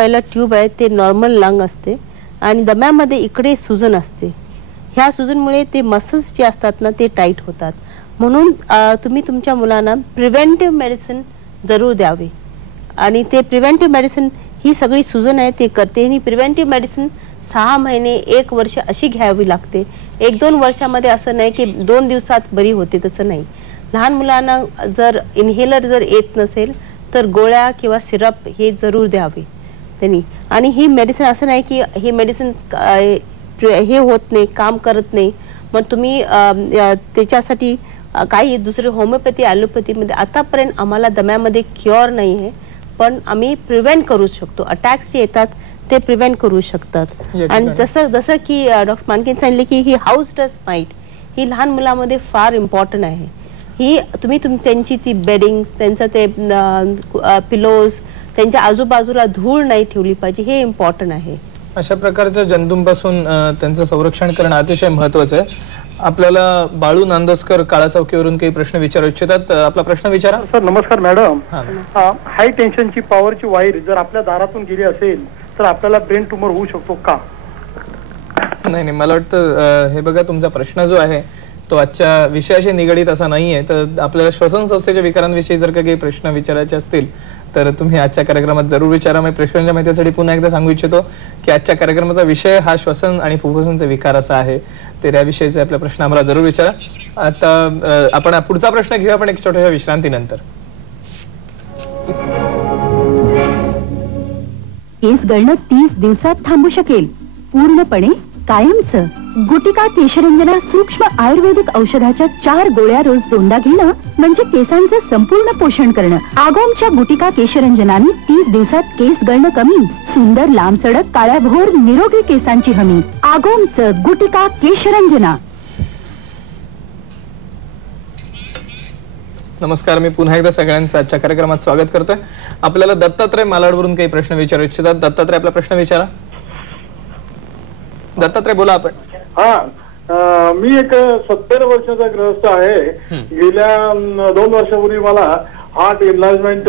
पहिला ट्यूब आहे ते नॉर्मल लंग असते आणि दम्यामध्ये इकडे सुजन असते. ह्या सुजनमुळे ते मसल्स जे असतात ना ते टाईट होतात. म्हणून तुम्ही तुमच्या मुलांना प्रिव्हेंटिव्ह मेडिसिन जरूर द्यावे आणि ते प्रिव्हेंटिव्ह मेडिसिन ही सगळी सुजन आहे ते करते. आणि प्रिव्हेंटिव्ह मेडिसिन 6 महिने 1 वर्ष अशी घ्यावी लागते. 1-2 वर्षामध्ये असं नाही की 2 दिवसात बरी होते, तसं नाही. लहान मुलांना जर इन्हेलर जर येत नसेल तर गोळ्या किंवा सिरप हे जरूर द्यावे त्यांनी. आणि ही मेडिसिन असं नाही की हे मेडिसिन हे होत नाही, काम करत नाही, मग तुम्ही त्याच्यासाठी काही दुसरे होमिओपॅथी ॲलोपॅथीमध्ये आतापर्यंत आम्हाला दम्यामध्ये क्युअर नाही आहे, पण आम्ही प्रिव्हेंट करू शकतो. अटॅक्स जे येतात ते प्रिव्हेंट करू शकतात. आणि जसं की डॉक्टर मानकीन सांगितले की ही हाऊस डस्ट माईट ही लहान मुलामध्ये फार इम्पॉर्टंट आहे. ही तुम्ही त्यांची ती बेडिंग, त्यांचं ते पिलोज, त्यांच्या आजूबाजूला धूळ नाही ठेवली पाहिजे, हे इम्पॉर्टंट आहे. अशा प्रकारच्या जंतूंपासून त्यांचं संरक्षण करणं अतिशय महत्त्वाचं आहे. आपल्याला बाळू नांदोसकर काळा चौकीवरून काही प्रश्न विचारू इच्छितात. आपला प्रश्न विचारा. सर नमस्कार मॅडम. हाय टेन्शनची पॉवरची वायर जर आपल्या दारातून गेली असेल तर आपल्याला ब्रेन ट्यूमर होऊ शकतो का? नाही, मला वाटतं हे बघा, तुमचा प्रश्न जो आहे तो आजच्या विषयाशी निगडीत असा नाहीये. तर आपल्याला श्वसन संस्थेच्या विकारांविषयी जर काही प्रश्न विचारायचे असतील तर तुम्ही आजच्या कार्यक्रमात जरूर विचारा. मी प्रेक्षकांच्या माहितीसाठी पुन्हा एकदा सांगू इच्छितो की आजच्या कार्यक्रमाचा विषय हा श्वसन आणि फुफ्फुसांचे विकार असा आहे. तर याविषयीचे आपले प्रश्न आम्हाला जरूर विचारा. आता आपण पुढचा प्रश्न घेऊया, आपण एक छोट्याशा विश्रांतीनंतर. केस गळणं 30 दिवसात थांबू शकेल, पूर्णपणे कायमचं. गुटिका केशरंजना सूक्ष्म आयुर्वेदिक औषधाच्या 4 गोळ्या रोज 2दा घेणं म्हणजे केसांचं संपूर्ण पोषण करणं. आगोमच्या गुटिका केशरंजनाने 30 दिवसात केस गळणं कमी, सुंदर लांब सडक काळ्याभोर निरोगी केसांची हमी. आगोमचं गुटिका केशरंजना. नमस्कार, मी पुन्हा एकदा सगळ्यांचं आजच्या कार्यक्रमात स्वागत करतोय. आपल्याला दत्तात्रय मालाडवरून काही प्रश्न विचारू इच्छितात. दत्तात्रय, आपला प्रश्न विचारा. दत्तात्रय बोला आपण. मी एक 70 वर्षाचा ग्रहस्थ आहे. गेल्या 2 वर्षापूर्वी मला हार्ट एनलार्जमेंट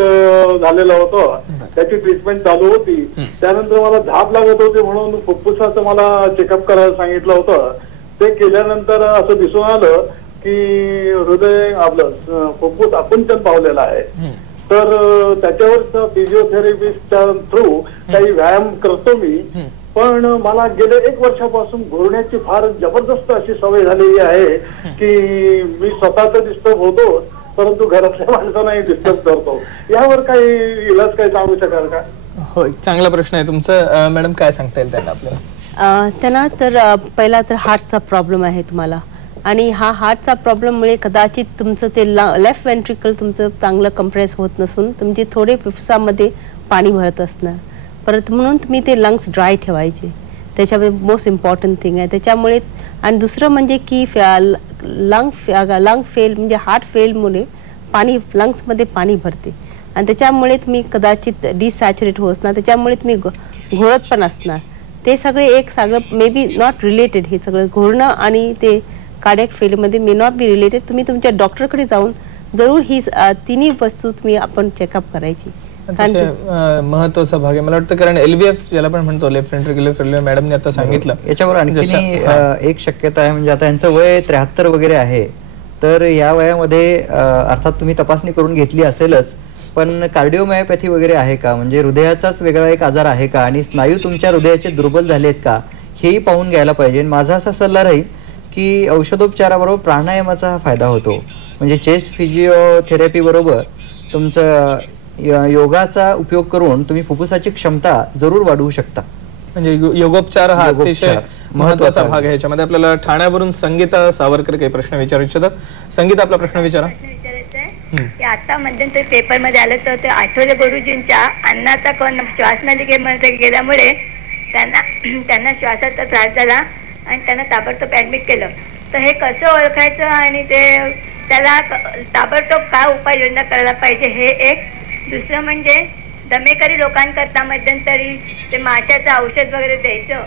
झालेलं होतं, त्याची ट्रीटमेंट चालू होती. त्यानंतर मला धाप लागत होते म्हणून फुफ्फुसाचं मला चेकअप करायला सांगितलं होतं. ते केल्यानंतर असं दिसून आलं की हृदय आपलं फुफ्फुस आकुंचन पावलेलं आहे. तर त्याच्यावर फिजिओथेरपिस्टच्या थ्रू काही व्यायाम करतो मी, पण मला गेल्या 1 वर्षापासून घोरण्याची फार जबरदस्त अशी सवय झालेली आहे की मी स्वतः तर डिस्टर्ब होतो परंतु घरातल्या माणसांनाही डिस्टर्ब करतो. यावर काही इलाज काही सांगू शकाल का? हो, चांगला प्रश्न आहे तुमचा. मॅडम, काय सांगता येईल त्यांना आपल्याला? त्यांना तर पहिला तर हार्टचा प्रॉब्लेम आहे तुम्हाला, आणि हा हार्टचा प्रॉब्लेममुळे कदाचित तुमचं ते लेफ्ट वेंट्रिकल तुमचं चांगलं कंप्रेस होत नसून तुमचे थोडे फुफ्फुसामध्ये पाणी भरत असणार. परत म्हणून तुम्ही ते लंग्स ड्राय ठेवायचे, त्याच्यामुळे मोस्ट इम्पॉर्टंट थिंग आहे त्याच्यामुळे. आणि दुसरं म्हणजे की लंग फेल म्हणजे हार्ट फेलमुळे पाणी लंग्समध्ये पाणी भरते आणि त्याच्यामुळे तुम्ही कदाचित डिसॅच्युरेट होत असणार, त्याच्यामुळे तुम्ही घोळत पण असणार. ते सगळे एक सगळं मे बी नॉट रिलेटेड. हे सगळं घोळणं आणि ते कार्डियक फेलमध्ये मे नॉट बी रिलेटेड. तुम्ही तुमच्या डॉक्टरकडे जाऊन जरूर ही तिन्ही वस्तू तुम्ही आपण चेकअप करायची. महत्वाचा भाग आहे मला वाटतं, कारण LVF ज्याला आपण म्हणतो लेफ्ट वेंट्रिक्युलर फेल्युअर, मॅडमने आता सांगितलं. याच्यावर आणखी एक शक्यता आहे, म्हणजे आता यांचं वय 73 वगैरे आहे, तर या वयामध्ये अर्थात तुम्ही तपासणी करून घेतली असेलच, पण कार्डिओमायोपॅथी वगैरे आहे का, म्हणजे हृदयाचाच वेगळा एक आजार आहे का, आणि स्नायू तुमच्या हृदयाचे दुर्बल झालेत का, हेही पाहून घ्यायला पाहिजे. माझा असा सल्ला राहील की औषधोपचाराबरोबर प्राणायामाचा फायदा होतो. म्हणजे चेस्ट फिजिओथेरपी बरोबर तुमचं योगाचा उपयोग करून तुम्ही फुफ्फुसाची क्षमता जरूर वाढवू शकता. म्हणजे योगोपचार हा अतिशय महत्त्वाचा भाग आहे. याच्यामध्ये आपल्याला ठाण्यावरून संगीता सावरकर काही प्रश्न विचारू इच्छितात. संगीता, आपला प्रश्न विचारा. आता मध्यंतरी पेपर मध्ये आलं तर ते आठवले गुरुजींच्या अन्नाचा कण श्वासनलिकेमध्ये गेल्यामुळे त्यांना श्वासाचा त्रास झाला आणि त्यांना ताबडतोब ऍडमिट केलं. तर हे कसं ओळखायचं आणि ते त्याला ताबडतोब काय उपाययोजना करायला पाहिजे हे एक. दुसरं म्हणजे दमेकरी लोकांकरता मध्यंतरी ते माशाचं औषध वगैरे द्यायचं,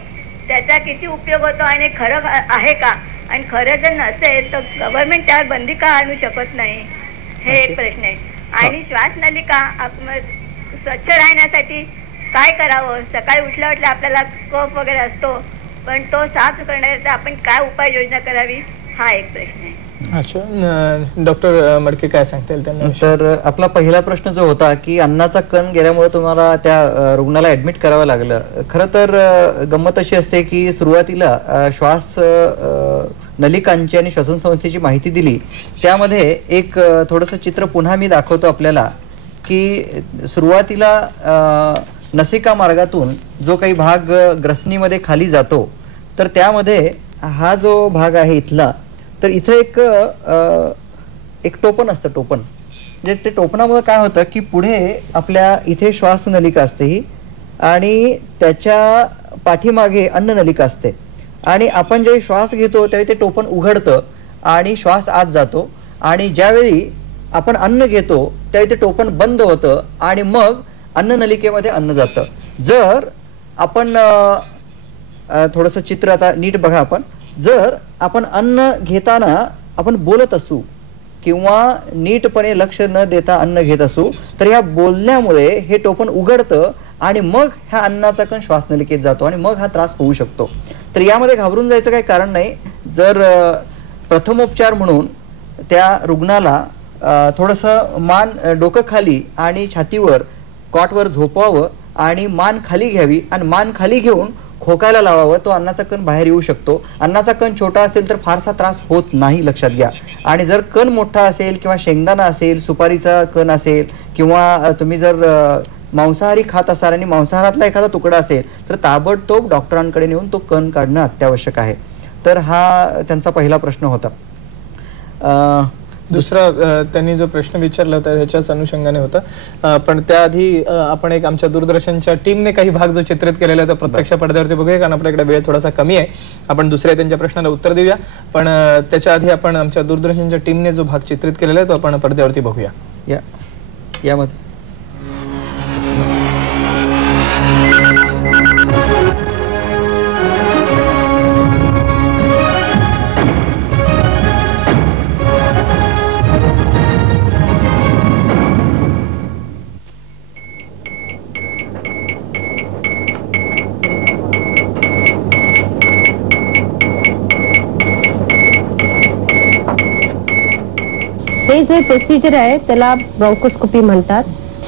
त्याचा किती उपयोग होतो आणि खरं आहे का, आणि खरं जर नसेल तर गव्हर्नमेंट त्यावर बंदी का आणू शकत नाही, हे एक प्रश्न आहे. आणि श्वासनलिका स्वच्छ राहण्यासाठी काय करावं? सकाळी उठल्या उठल्या आपल्याला कफ वगैरे असतो, पण तो साफ करण्याचा आपण काय उपाययोजना करावी हा एक प्रश्न आहे. अच्छा, डॉक्टर मडके काय सांगता येईल त्यांना? तर आपला पहिला प्रश्न जो होता की अन्नाचा कण गेल्यामुळे तुम्हाला त्या रुग्णाला ऍडमिट करावं लागलं. खरं तर गंमत अशी असते की सुरुवातीला श्वास नलिकांची आणि श्वसन संस्थेची माहिती दिली, त्यामध्ये एक थोडंसं चित्र पुन्हा मी दाखवतो आपल्याला की सुरुवातीला नसिका मार्गातून जो काही भाग ग्रसनीमध्ये खाली जातो, तर त्यामध्ये हा जो भाग आहे इथला, तर इथं एक टोपण असतं. टोपण म्हणजे ते टोपणामुळे काय होतं की पुढे आपल्या इथे श्वास नलिका असते ही, आणि त्याच्या पाठीमागे अन्न नलिका असते, आणि आपण जे श्वास घेतो त्यावेळी ते टोपण उघडतं आणि श्वास आत जातो, आणि ज्यावेळी आपण अन्न घेतो त्यावेळी ते टोपण बंद होतं आणि मग अन्न नलिकेमध्ये अन्न जातं. जर आपण थोडंसं चित्र आता नीट बघा, जर आपण अन्न घेताना आपण बोलत असू किंवा नीटपणे लक्ष न देता अन्न घेत असू, तर या बोलण्यामुळे हे टोपण उघडतं आणि मग ह्या अन्नाचा कण श्वासनलिकेत जातो आणि मग हा त्रास होऊ शकतो. तर यामध्ये घाबरून जायचं काही कारण नाही. जर प्रथमोपचार म्हणून त्या रुग्णाला थोडंसं मान डोकं खाली आणि छातीवर कॉटवर झोपवावं आणि मान खाली घ्यावी आणि मान खाली घेऊन खोकायला लावावं, तो अन्नाचा कण बाहेर येऊ शकतो. अन्नाचा कण छोटा असेल तर फारसा त्रास होत नाही, लक्षात घ्या. आणि जर कण मोठा असेल किंवा शेंगदाणा असेल, सुपारीचा कण असेल, किंवा तुम्ही जर मांसाहारी खात असाल आणि मांसाहारातला एखादा तुकडा असेल, तर ताबडतोब डॉक्टरांकडे नेऊन तो कण काढणं अत्यावश्यक आहे. तर हा त्यांचा पहिला प्रश्न होता. दुसरा त्यांनी जो प्रश्न विचारला होता ह्याच्याच अनुषंगाने होता, पण त्याआधी आपण एक आमच्या दूरदर्शनच्या टीमने काही भाग जो चित्रित केलेला होता प्रत्यक्ष पडद्यावरती बघूया, कारण आपल्याकडे वेळ थोडासा कमी आहे. आपण दुसऱ्या त्यांच्या प्रश्नाला उत्तर देऊया, पण त्याच्या आधी आपण आमच्या दूरदर्शनच्या टीमने जो भाग चित्रित केलेला आहे तो आपण पडद्यावरती बघूया. यामध्ये हे जे प्रोसिजर आहे त्याला ब्रॉन्कोस्कोपी म्हणतात.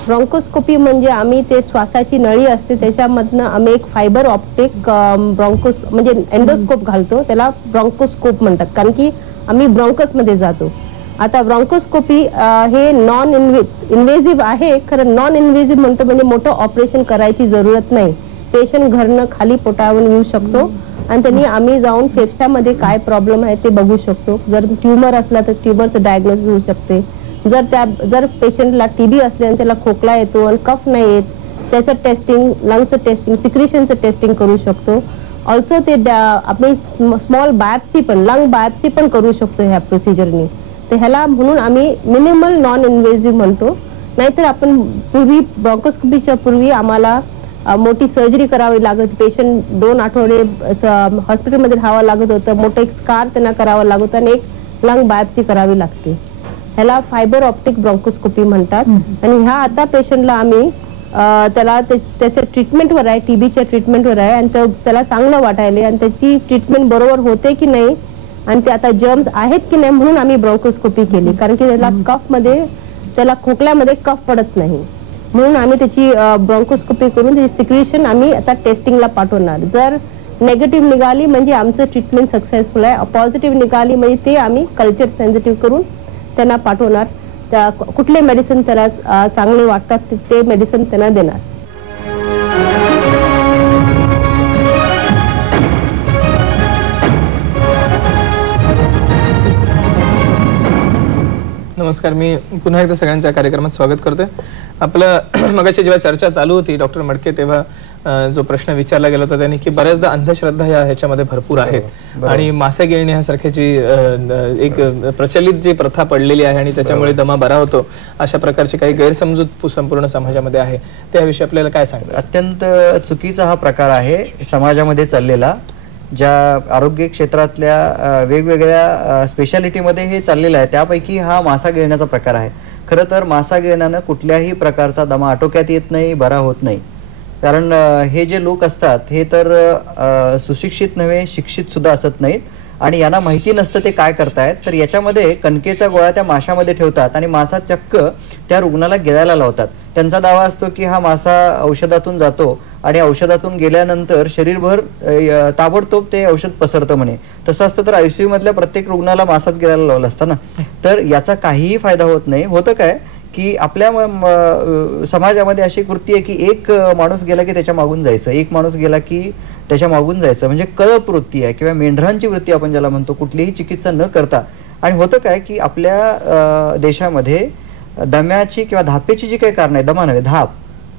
ब्रॉन्कोस्कोपी म्हणजे आम्ही ते श्वासाची नळी असते त्याच्यामधनं आम्ही एक फायबर ऑप्टिक म्हणजे एंडोस्कोप घालतो, त्याला ब्रॉन्कोस्कोप म्हणतात, कारण की आम्ही ब्रॉन्कसमध्ये जातो. आता ब्रॉन्कोस्कोपी हे नॉन इन्व्हेजिव्ह आहे. खरं नॉन इन्व्हेजिव्ह म्हणतो म्हणजे मोठं ऑपरेशन करायची जरूरत नाही. पेशंट घरनं खाली पोटावरून येऊ शकतो आणि त्यांनी आम्ही जाऊन फेफसामध्ये काय प्रॉब्लेम आहे ते बघू शकतो. जर ट्युमर असला तर ट्युमरचं डायग्नोसिस होऊ शकते. जर पेशंटला टीबी असले आणि त्याला खोकला येतो आणि कफ नाही येत, त्याचं टेस्टिंग, लंगचं टेस्टिंग, सिक्रेशनचं टेस्टिंग करू शकतो. ऑल्सो ते आपली स्मॉल बायोप्सी पण, लंग बायोप्सी पण करू शकतो ह्या प्रोसिजरनी. तर ह्याला म्हणून आम्ही मिनिमल नॉन इन्व्हेजिव्ह म्हणतो. नाहीतर आपण पूर्वी ब्रॉन्कोस्कोपीच्या पूर्वी आम्हाला मोठी सर्जरी करावी लागत, पेशंट 2 आठवडे हॉस्पिटलमध्ये राहावं लागत होतं, मोठं एक स्कार त्यांना करावं लागत आणि एक लंग बायोप्सी करावी लागते. ह्याला फायबर ऑप्टिक ब्रॉन्कोस्कोपी म्हणतात. आणि ह्या आता पेशंटला आम्ही त्याला त्याच्या ट्रीटमेंटवर आहे, टीबीच्या ट्रीटमेंटवर आहे, आणि त्याला चांगलं वाटायले आणि त्याची ट्रीटमेंट बरोबर होते की नाही आणि ते आता जर्म्स आहेत की नाही म्हणून आम्ही ब्रॉन्कोस्कोपी केली, कारण की त्याला खोकल्यामध्ये कफ पडत नाही म्हणून आम्ही त्याची ब्रॉन्कोस्कोपी करून त्याची सिक्रेशन आम्ही आता टेस्टिंगला पाठवणार. जर नेगेटिव्ह निघाली म्हणजे आमचं ट्रीटमेंट सक्सेसफुल आहे, पॉझिटिव्ह निघाली म्हणजे ते आम्ही कल्चर सेन्सिटिव्ह करून त्यांना पाठवणार. त्या कुठले मेडिसिन त्याला चांगले वाटतात ते मेडिसिन त्यांना देणार. नमस्कार, मी पुन्हा एकदा सगळ्यांच्या कार्यक्रमात स्वागत करतोय. आपलं मगाशी जेव्हा चर्चा चालू होती डॉक्टर मडके, तेव्हा जो प्रश्न विचारला गेला होता त्यांनी की बऱ्याचदा अंधश्रद्धा ह्याच्यामध्ये भरपूर आहेत आणि मासे गिळणे ह्यासारखी जी एक प्रचलित जी प्रथा पडलेली आहे आणि त्याच्यामुळे दमा बरा होतो अशा प्रकारची काही गैरसमजूत संपूर्ण समाजामध्ये आहे, त्याविषयी आपल्याला काय सांगता? अत्यंत चुकीचा हा प्रकार आहे समाजामध्ये चाललेला. ज्या आरोग्य क्षेत्रातल्या वेगवेगळ्या स्पेशालिटीमध्ये हे चाललेलं आहे त्यापैकी हा मासा गिळण्याचा प्रकार आहे. खरं तर मासा गिळण्यानं कुठल्याही प्रकारचा दमा आटोक्यात येत नाही, बरा होत नाही. कारण हे जे लोक असतात हे तर सुशिक्षित नव्हे, शिक्षित सुद्धा असत नाहीत आणि यांना माहिती नसतं ते काय करतायत. तर याच्यामध्ये कणकेचा गोळा त्या माशामध्ये ठेवतात आणि मासा चक्क त्या रुग्णाला गिळायला लावतात. त्यांचा दावा असतो की हा मासा औषधातून जातो आणि औषधातून गेल्यानंतर शरीरभर ताबडतोब ते औषध पसरतं म्हणे. तसं असतं तर ICU मधल्या प्रत्येक रुग्णाला मासाच गिळायला लावला असता ना. तर याचा काहीही फायदा होत नाही. होतं काय की आपल्या समाजामध्ये अशी वृत्ती आहे की एक माणूस गेला की त्याच्या मागून जायचं, एक माणूस गेला की त्याच्या मागून जायचं, म्हणजे कळप वृत्ती आहे किंवा मेंढरांची वृत्ती आपण ज्याला म्हणतो, कुठलीही चिकित्सा न करता. आणि होतं काय की आपल्या देशामध्ये दम्याची किंवा धापेची जी काही कारण आहे, दमा नव्हे धाप,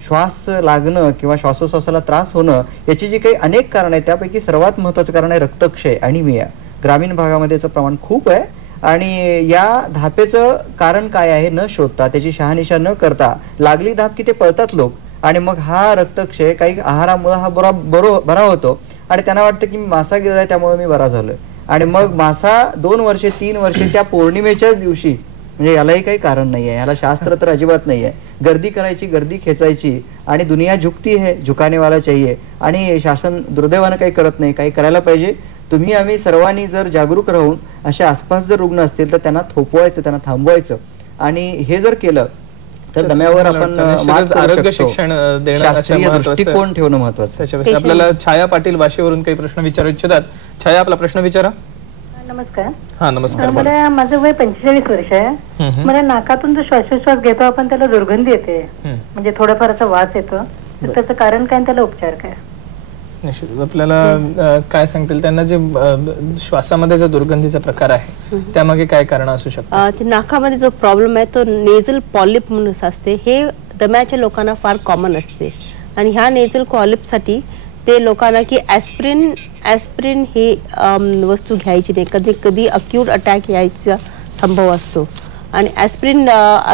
श्वास लागणं किंवा श्वासोश्वासाला त्रास होणं, याची जी काही अनेक कारण आहे त्यापैकी सर्वात महत्वाचं कारण आहे रक्तक्षय, ॲनिमिया. ग्रामीण भागामध्ये याचं प्रमाण खूप आहे आणि या धापेचं कारण काय आहे न शोधता, त्याची शहानिशा न करता लागली धाप की ते पळतात लोक आणि मग हा रक्तक्षय काही आहारामुळे हा बरा होतो आणि त्यांना वाटतं की मी मासा गेलाय त्यामुळे मी बरा झालोय. आणि मग मासा 2 वर्षे 3 वर्षे त्या पौर्णिमेच्याच दिवशी, म्हणजे यालाही काही कारण नाहीये, याला शास्त्र तर अजिबात नाहीये, गर्दी करायची, गर्दी खेचायची आणि दुनिया झुकती है, झुकाने वाला चाहिए. आणि शासन दुर्दैवानं काही करत नाही, काही करायला पाहिजे. तुम्ही आम्ही सर्वांनी जर जागरूक राहून असे आसपास जर रुग्ण असतील तर त्यांना थोपवायचं, त्यांना थांबवायचं आणि हे जर केलं तर दम्यावर आपण आरोग्य शिक्षण देणं दृष्टिकोन ठेवणं महत्वाचं. त्याच्याविषयी आपल्याला छाया पाटील वाशीवरून काही प्रश्न विचारू इच्छितात. छाया, आपला प्रश्न विचारा. नमस्कार. हा नमस्कार. मला माझं वय 45 वर्ष आहे. मला नाकातून जो श्वासोश्वास घेतो आपण त्याला दुर्गंधी येते, म्हणजे थोडाफार असा वास येतो. त्याचं कारण काय, त्याला उपचार काय? निश्चितच आपल्याला काय सांगतील त्यांना जे श्वासामध्ये जो दुर्गंधीचा प्रकार आहे त्यामागे काय कारण असू शकतं? नाकामध्ये जो प्रॉब्लेम आहे तो नेझल पॉलिप म्हणून असते. हे दम्याच्या लोकांना फार कॉमन असते आणि ह्या नेझल पॉलिपसाठी ते लोकांना की ॲस्प्रिन ही वस्तू घ्यायची नाही. कधी कधी अक्यूट अटॅक यायचा संभव असतो आणि ॲस्प्रिन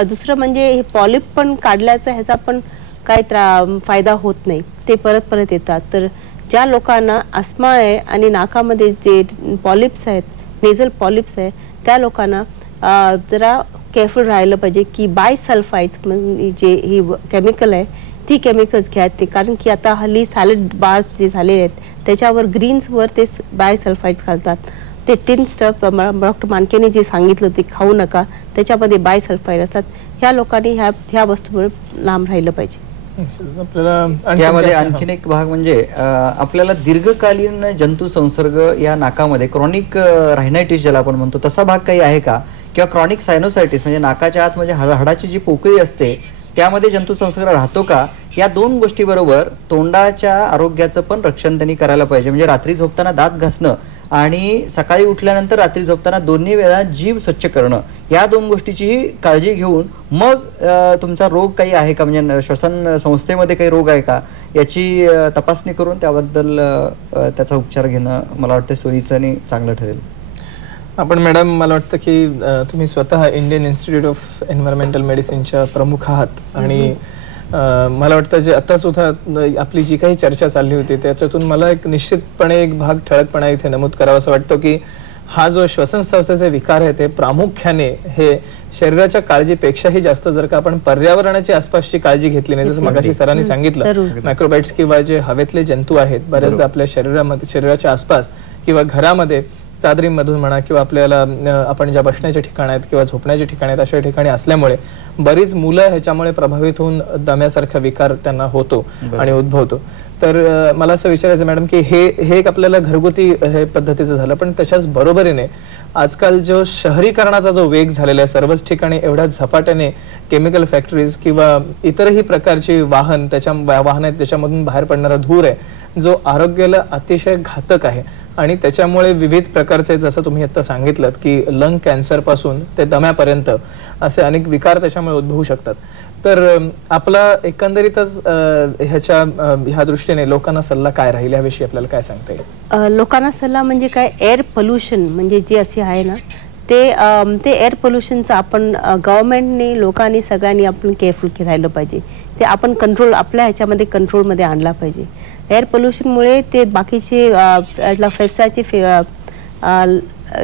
दुसरं म्हणजे हे पॉलिप पण काढल्याचा ह्याचा पण काही फायदा होत नाही, ते परत परत येतात. तर ज्या लोकांना अस्थमा आहे आणि नाकामध्ये जे पॉलिप्स आहेत, नेझल पॉलिप्स आहे, त्या लोकांना जरा केअरफुल राहिलं पाहिजे की बायसल्फाइड्स म्हणजे जे ही केमिकल आहे ती केमिकल्स घ्या. ते कारण की आता हल्ली सॅलड बार्स जे झालेले आहेत त्याच्यावर ग्रीन्सवर ते बायसल्फाइड्स घालतात. ते टिन स्टफ डॉक्टर मानकेने जे सांगितलं ते खाऊ नका, त्याच्यामध्ये बायसल्फाइड असतात. ह्या लोकांनी ह्या वस्तूमुळे लांब राहिलं पाहिजे. त्यामध्ये आणखीन एक भाग म्हणजे आपल्याला दीर्घकालीन जंतू संसर्ग या नाकामध्ये क्रॉनिक रायनायटिस ज्याला आपण म्हणतो तसा भाग काही आहे का, किंवा क्रॉनिक सायनोसायटिस म्हणजे नाकाच्या आत म्हणजे हाडाची जी पोकळी असते त्यामध्ये जंतू संसर्ग राहतो का, या 2 गोष्टी बरोबर तोंडाच्या आरोग्याचं पण रक्षण त्यांनी करायला पाहिजे. म्हणजे रात्री झोपताना दात घासणं आणि सकाळी उठल्यानंतर रात्री झोपताना दोन्ही वेळा जीभ स्वच्छ करणं, या 2 गोष्टीचीही काळजी घेऊन मग तुमचा रोग काही आहे का, म्हणजे श्वसन संस्थेमध्ये काही रोग आहे का याची तपासणी करून त्याबद्दल त्याचा उपचार घेणं मला वाटतं सोयीचं आणि चांगलं ठरेल. आपण मॅडम, मला वाटतं की तुम्ही स्वतः इंडियन इन्स्टिट्यूट ऑफ एन्व्हायरमेंटल मेडिसिनच्या प्रमुख आहात आणि मला वाटतं जे आता सुद्धा आपली जी काही चर्चा चालली होती त्याच्यातून मला एक निश्चितपणे एक भाग ठळकपणा इथे नमूद करावा असं वाटतं की हा जो श्वसन संस्थेचे विकार आहे ते प्रामुख्याने हे शरीराच्या काळजीपेक्षाही जास्त जर का आपण पर्यावरणाची आसपासची काळजी घेतली नाही, जसं मगाशी सरांनी सांगितलं, मायक्रोबाइट्स किंवा जे हवेतले जंतू आहेत बऱ्याचदा आपल्या शरीराच्या आसपास किंवा घरामध्ये चादरीमधून म्हणा किंवा आपल्याला आपण ज्या बसण्याच्या ठिकाण आहेत किंवा झोपण्याच्या ठिकाण आहेत अशा ठिकाणी असल्यामुळे बरीच मुलं ह्याच्यामुळे प्रभावित होऊन दम्यासारखा विकार त्यांना होतो आणि उद्भवतो. तर मला असं विचारायचं मॅडम की हे एक आपल्याला घरगुती हे पद्धतीचं झालं, पण त्याच्याच बरोबरीने आजकाल जो शहरीकरणाचा जो वेग झालेला आहे, सर्वच ठिकाणी एवढ्या झपाट्याने केमिकल फॅक्टरीज किंवा इतरही प्रकारची वाहन आहेत त्याच्यामधून बाहेर पडणारा धूर आहे जो आरोग्याला अतिशय घातक आहे आणि त्याच्यामुळे विविध प्रकारचे, जसं तुम्ही आता सांगितलं की लंग कॅन्सर पासून ते दम्यापर्यंत असे अनेक विकार त्याच्यामुळे उद्भवू शकतात. तर आपला एकंदरीतच ह्या दृष्टीने लोकांना सल्ला काय राहील याविषयी आपल्याला काय सांगता येईल? लोकांना सल्ला म्हणजे काय, एअर पोल्युशन म्हणजे जे असे आहे ना ते एअर पोल्युशनचं आपण गव्हर्नमेंटने लोकांनी सगळ्यांनी आपण केअरफुल राहिलं पाहिजे. ते आपण कंट्रोल आपल्या ह्याच्यामध्ये कंट्रोलमध्ये आणला पाहिजे. एअर पोल्युशनमुळे ते बाकीचे फेफसाचे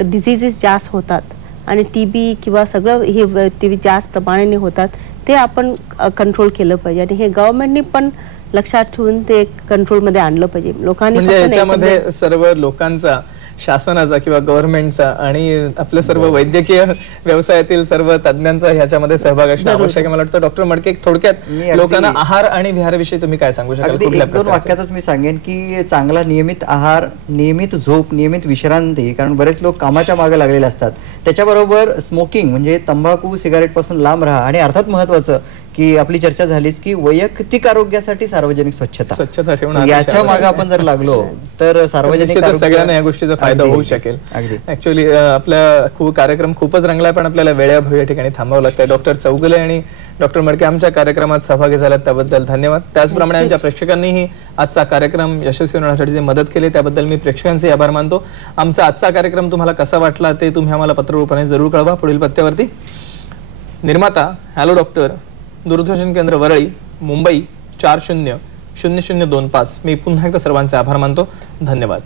डिझिजेस जास्त होतात आणि TB किंवा सगळं हे TB जास्त प्रमाणाने होतात, ते आपण कंट्रोल केलं पाहिजे. आणि हे गव्हर्नमेंटने पण लक्षात ठेवून ते कंट्रोलमध्ये आणलं पाहिजे. लोकांनी म्हणजे याच्यामध्ये सर्व लोकांचा, शासनाचा किंवा गव्हर्नमेंटचा आणि आपल्या सर्व वैद्यकीय व्यवसायातील सर्व तज्ञांचा ह्याच्यामध्ये सहभाग असणं आवश्यक आहे. मला वाटतं डॉक्टर मडके थोडक्यात लोकांना आहार आणि विहाराविषयी तुम्ही काय सांगू शकाल? एक दोन वाक्यातच मी सांगेन की चांगला नियमित आहार, नियमित झोप, नियमित विश्रांती, कारण बरेच लोक कामाच्या मागे लागलेले असतात. त्याच्याबरोबर स्मोकिंग म्हणजे तंबाखू, सिगारेट पासून लांब राहा. आणि अर्थात महत्वाचं की आपली चर्चा झालीच की वैयक्तिक आरोग्यासाठी सार्वजनिक स्वच्छता ठेवणं, याच्या मागे आपण जर लागलो तर सार्वजनिक सगळ्यांना या गोष्टीचा फायदा होऊ शकेल. ऍक्च्युअली आपला कार्यक्रम खूपच रंगलाय, पण आपल्याला वेळेअभावी या ठिकाणी थांबावं लागतंय. डॉक्टर चौगुले आणि डॉक्टर मडके आमच्या कार्यक्रमात सहभागी झाल्यात त्याबद्दल धन्यवाद. त्याचप्रमाणे आमच्या प्रेक्षकांनीही आजचा कार्यक्रम यशस्वी होण्यासाठी मदत केली त्याबद्दल मी प्रेक्षकांचे आभार मानतो. आमचा आजचा कार्यक्रम तुम्हाला कसा वाटला ते तुम्ही आम्हाला पत्ररूपाने जरूर कळवा. पुढील पत्त्यावरती निर्माता हॅलो डॉक्टर, दूरदर्शन केंद्र वरळी, मुंबई 400025. मी पुन्हा एकदा सर्वांचे आभार मानतो. धन्यवाद.